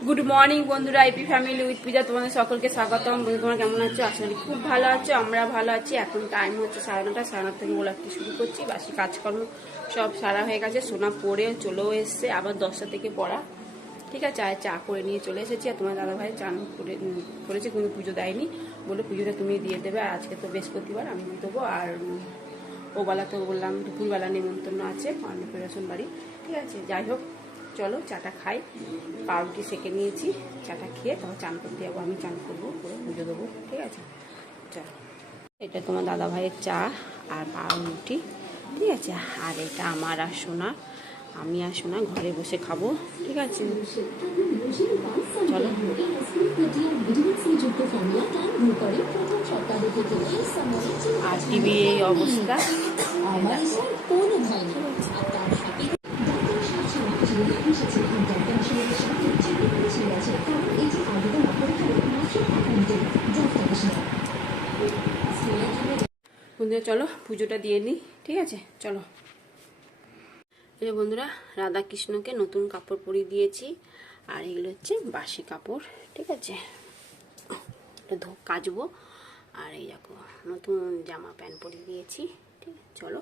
Good morning বন্ধুরা, IP family with পূজা তোমাদের সকলকে স্বাগতম। বন্ধু তোমরা কেমন আছো? আশা করি খুব ভালো আছো, আমরা ভালো আছি। এখন টাইম হচ্ছে 9:30, 9:30 থেকে ব্লগটি শুরু করছি। বাসি কাজকর্ম সব সারা হয়ে গেছে, সোনা পড়ে চলেও এসছে, আবার 10টা থেকে পড়া। ঠিক আছে, আর চা করে নিয়ে চলে এসেছি। আর তোমার দাদাভাই চান করেছে, কিন্তু পুজো দেয়নি, বলে পুজোটা তুমি দিয়ে দেবে। আর আজকে তো বৃহস্পতিবার, আমি দিয়ে দেবো। আর ওবেলা তো বললাম দুপুরবেলা নেমন্তন্ন আছে অন্নপ্রাশন বাড়ি। ঠিক আছে, যাই হোক, চলো চাটা খাই। পাউরুটি সেকে নিয়েছি, চাটা খেয়ে তারপর চান করতে যাবো। আমি চান করবো, করে পুজো দেবো। ঠিক আছে, চলো। এটা তোমার দাদা ভাইয়ের চা আর পাউরুটি। ঠিক আছে, আর এটা আমার আর সোনা, আমি আর সোনা ঘরে বসে খাবো। ঠিক আছে, চলো। আর টিভি এই অবস্থা, বন্ধুরা চলো পুজোটা দিয়ে নিই। ঠিক আছে, চলো। এই যে বন্ধুরা, রাধা কৃষ্ণকে নতুন কাপড় পরিয়ে দিয়েছি, আর এগুলো হচ্ছে বাসি কাপড়। ঠিক আছে, এটা কাচবো। আর এই দেখো নতুন জামা প্যান্ট পরিয়ে দিয়েছি। ঠিক আছে, চলো।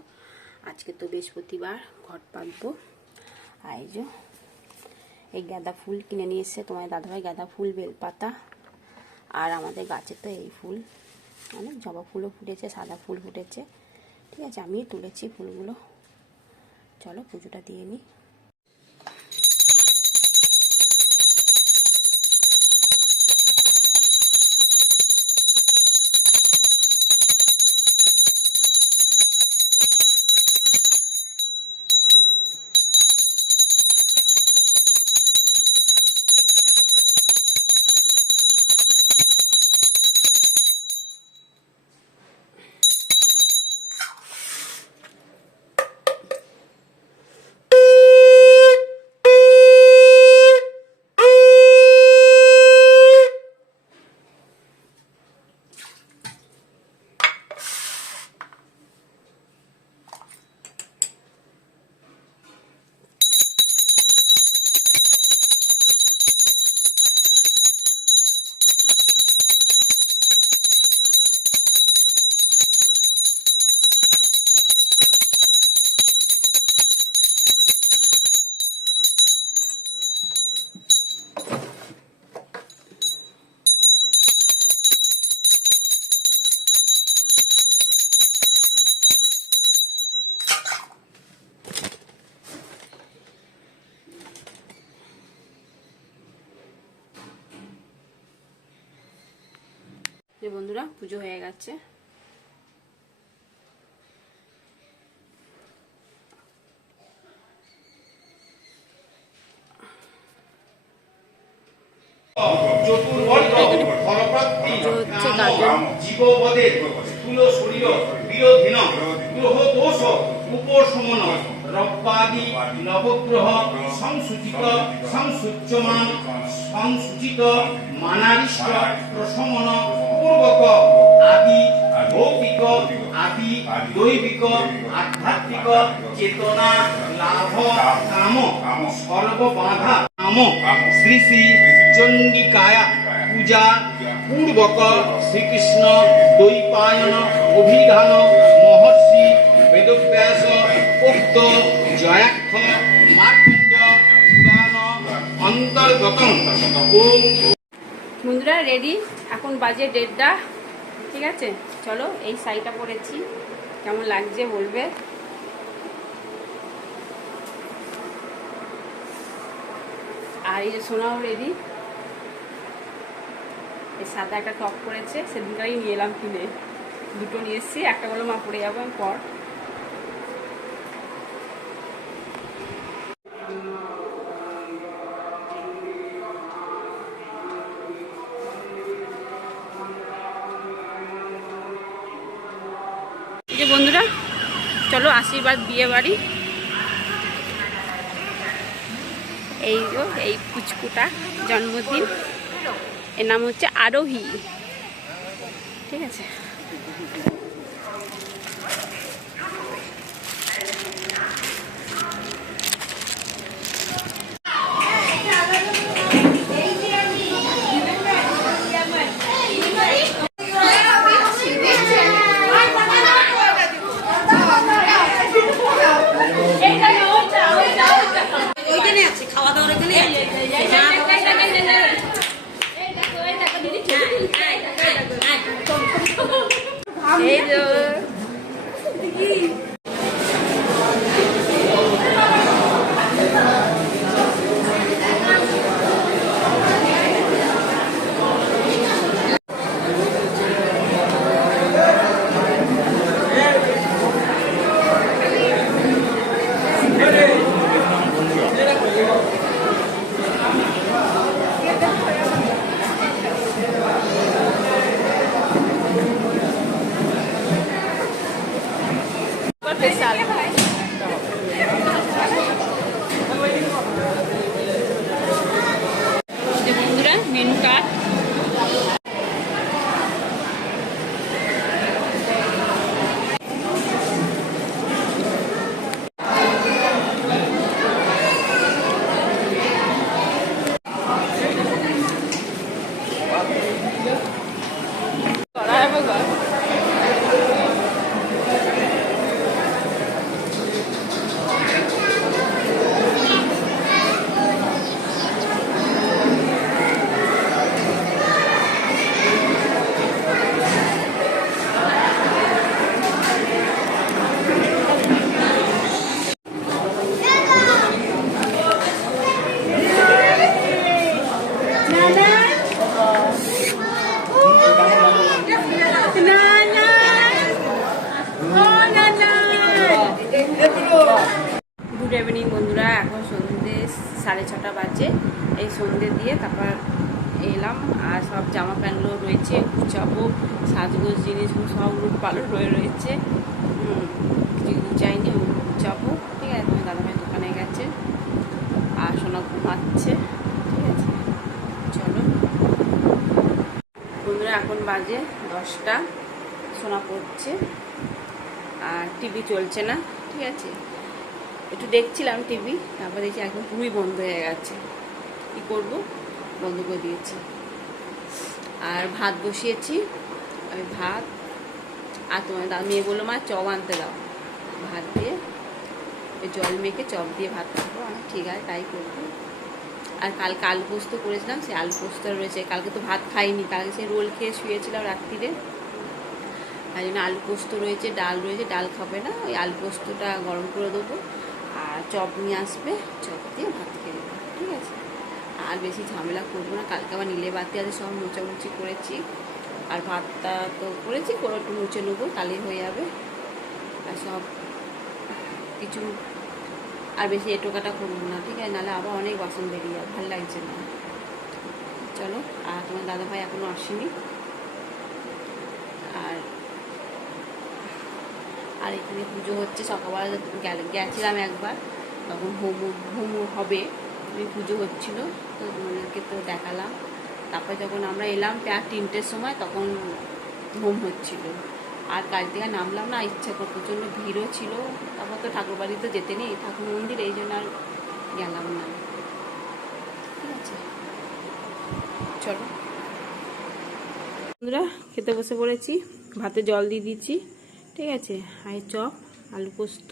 আজকে তো বৃহস্পতিবার, ঘট পাতবো। আর এই যে এই গাঁদা ফুল কিনে নিয়ে এসছে তোমার দাদাভাই, গাঁদা ফুল, বেলপাতা। আর আমাদের গাছে তো এই ফুল, মানে জবা ফুলও ফুটেছে, সাদা ফুল ফুটেছে। ঠিক আছে, আমি তুলেছি ফুলগুলো। চলো পুজোটা দিয়ে নিই। যে বন্ধুরা, পুজো হয়ে গেছে। নবগ্রহ সংসূচিত সংসূচ্যমান সংসূচিত মানারিষ্ট প্রশমন পূর্বক আদি ভৌতিক আদি দৈবিক আধ্যাত্মিক চেতনা লাভ কাম সর্ববাধা কাম শ্রী শ্রী চণ্ডিকায়া পূজা পূর্বক শ্রীকৃষ্ণ দ্বৈপায়ন অভিধান মহর্ষি বেদব্যাস উক্ত জয়াক্ষ মার্কণ্ড পুরাণ অন্তর্গত। বন্ধুরা রেডি, এখন বাজে 1:30। ঠিক আছে, চলো। এই শাড়িটা পরেছি, কেমন লাগছে বলবে। আর এই যে সোনাও রেডি, এই সাদা একটা টপ পরেছে, সেদিনকারই নিয়ে এলাম কিনে। দুটো নিয়ে এসেছি, একটা বলে মা পরে যাবো পর। যে বন্ধুরা চলো, আশীর্বাদ বিয়ে বাড়ি। এই পুচকুটা জন্মদিন, এর নাম হচ্ছে আরোহী। ঠিক আছে, এই যে স্পেশাল বন্ধুরা মেনু কার্ড গুড ইভিনিং বন্ধুরা, এখন সন্ধ্যে 6:30 বাজে। এই সন্ধ্যে দিয়ে তারপর এলাম, আর সব জামা প্যান্টগুলো রয়েছে, গুছাবো, সাজগোজ জিনিসগুলো সব রূপ পালন রয়েছে, কিছু গুছাইনি, ওগুলো গুছাবো। ঠিক আছে, তোমার দাদাভাই দোকানে গেছে আর সোনা ঘুমাচ্ছে। ঠিক আছে, চলো বন্ধুরা, এখন বাজে 10টা, সোনা পড়ছে আর টিভি চলছে না। ঠিক আছে, একটু দেখছিলাম টিভি, তারপর দেখছি একদম পুরোই বন্ধ হয়ে গেছে। কী করবো, বন্ধ করে দিয়েছি। আর ভাত বসিয়েছি, আমি ভাত, আর তোমার মেয়ে বললো মা চপ আনতে দাও, ভাত দিয়ে জল মেখে চপ দিয়ে ভাত খাবো। আমি ঠিক আছে তাই করবো। আর কালকে আলু পোস্ত করেছিলাম, সেই আলু পোস্ত রয়েছে। কালকে তো ভাত খাইনি, কালকে সেই রোল খেয়ে শুয়েছিলাম রাত্রিরে, তাই জন্য আলু পোস্ত রয়েছে, ডাল রয়েছে, ডাল খাবে না, ওই আলু পোস্তটা গরম করে দেবো, আর চপ নিয়ে আসবে, চপ দিয়ে ভাত খেয়ে দেবো। ঠিক আছে, আর বেশি ঝামেলা করবো না। কালকে আবার নীলে বাতি আছে, সব মোচামুচি করেছি, আর ভাতটা তো করেছি, করে একটু মুছে নেবো, তাহলেই হয়ে যাবে। আর সব কিছু আর বেশি এটোকাটা করবো না। ঠিক আছে, নাহলে আবার অনেক বাসন বেরিয়ে যাবে, ভালো লাগছে না। চলো, আর তোমার দাদাভাই এখনও আসেনি। আর এখানে পুজো হচ্ছে, সকালবেলা গেছিলাম একবার, তখন হোম হবে, ওই পুজো হচ্ছিলো, তো তোমাদেরকে তো দেখালাম। তারপরে যখন আমরা এলাম প্রায় 3টের সময়, তখন হোম হচ্ছিল। আর গাড়ি থেকে নামলাম না, ইচ্ছা করতো, প্রচণ্ড ভিড়ও ছিল। তারপর তো ঠাকুরবাড়ি তো যেতে নেই, ঠাকুর মন্দির, এই জন্য আর গেলাম না। ঠিক আছে, চলো বন্ধুরা, খেতে বসে পড়েছি, ভাতে জল দিয়ে দিচ্ছি। ঠিক আছে, আর চপ, আলু পোস্ত।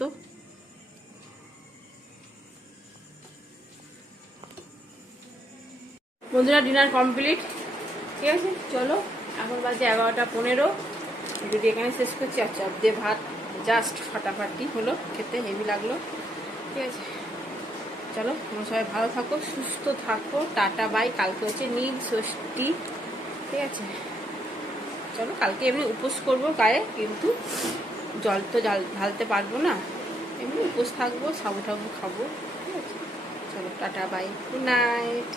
বন্ধুরা, ডিনার কমপ্লিট। ঠিক আছে, চলো, এখন বাজে 11টা 15। যদি এখানে শেষ করছি, আর চপ দিয়ে ভাত জাস্ট ফাটাফাটি হলো, খেতে হেভি লাগলো। ঠিক আছে, চলো, তোমরা সবাই ভালো থাকো, সুস্থ থাকো, টাটা বাই। কালকে হচ্ছে নীল ষষ্ঠী। ঠিক আছে, চলো, কালকে এমনি উপোস করবো গায়ে, কিন্তু জল তো ঢালতে পারবো না, এমনি উপোস থাকবো, সাবু টাবু খাবো। ঠিক আছে, চলো, টাটা বাই, গুড নাইট।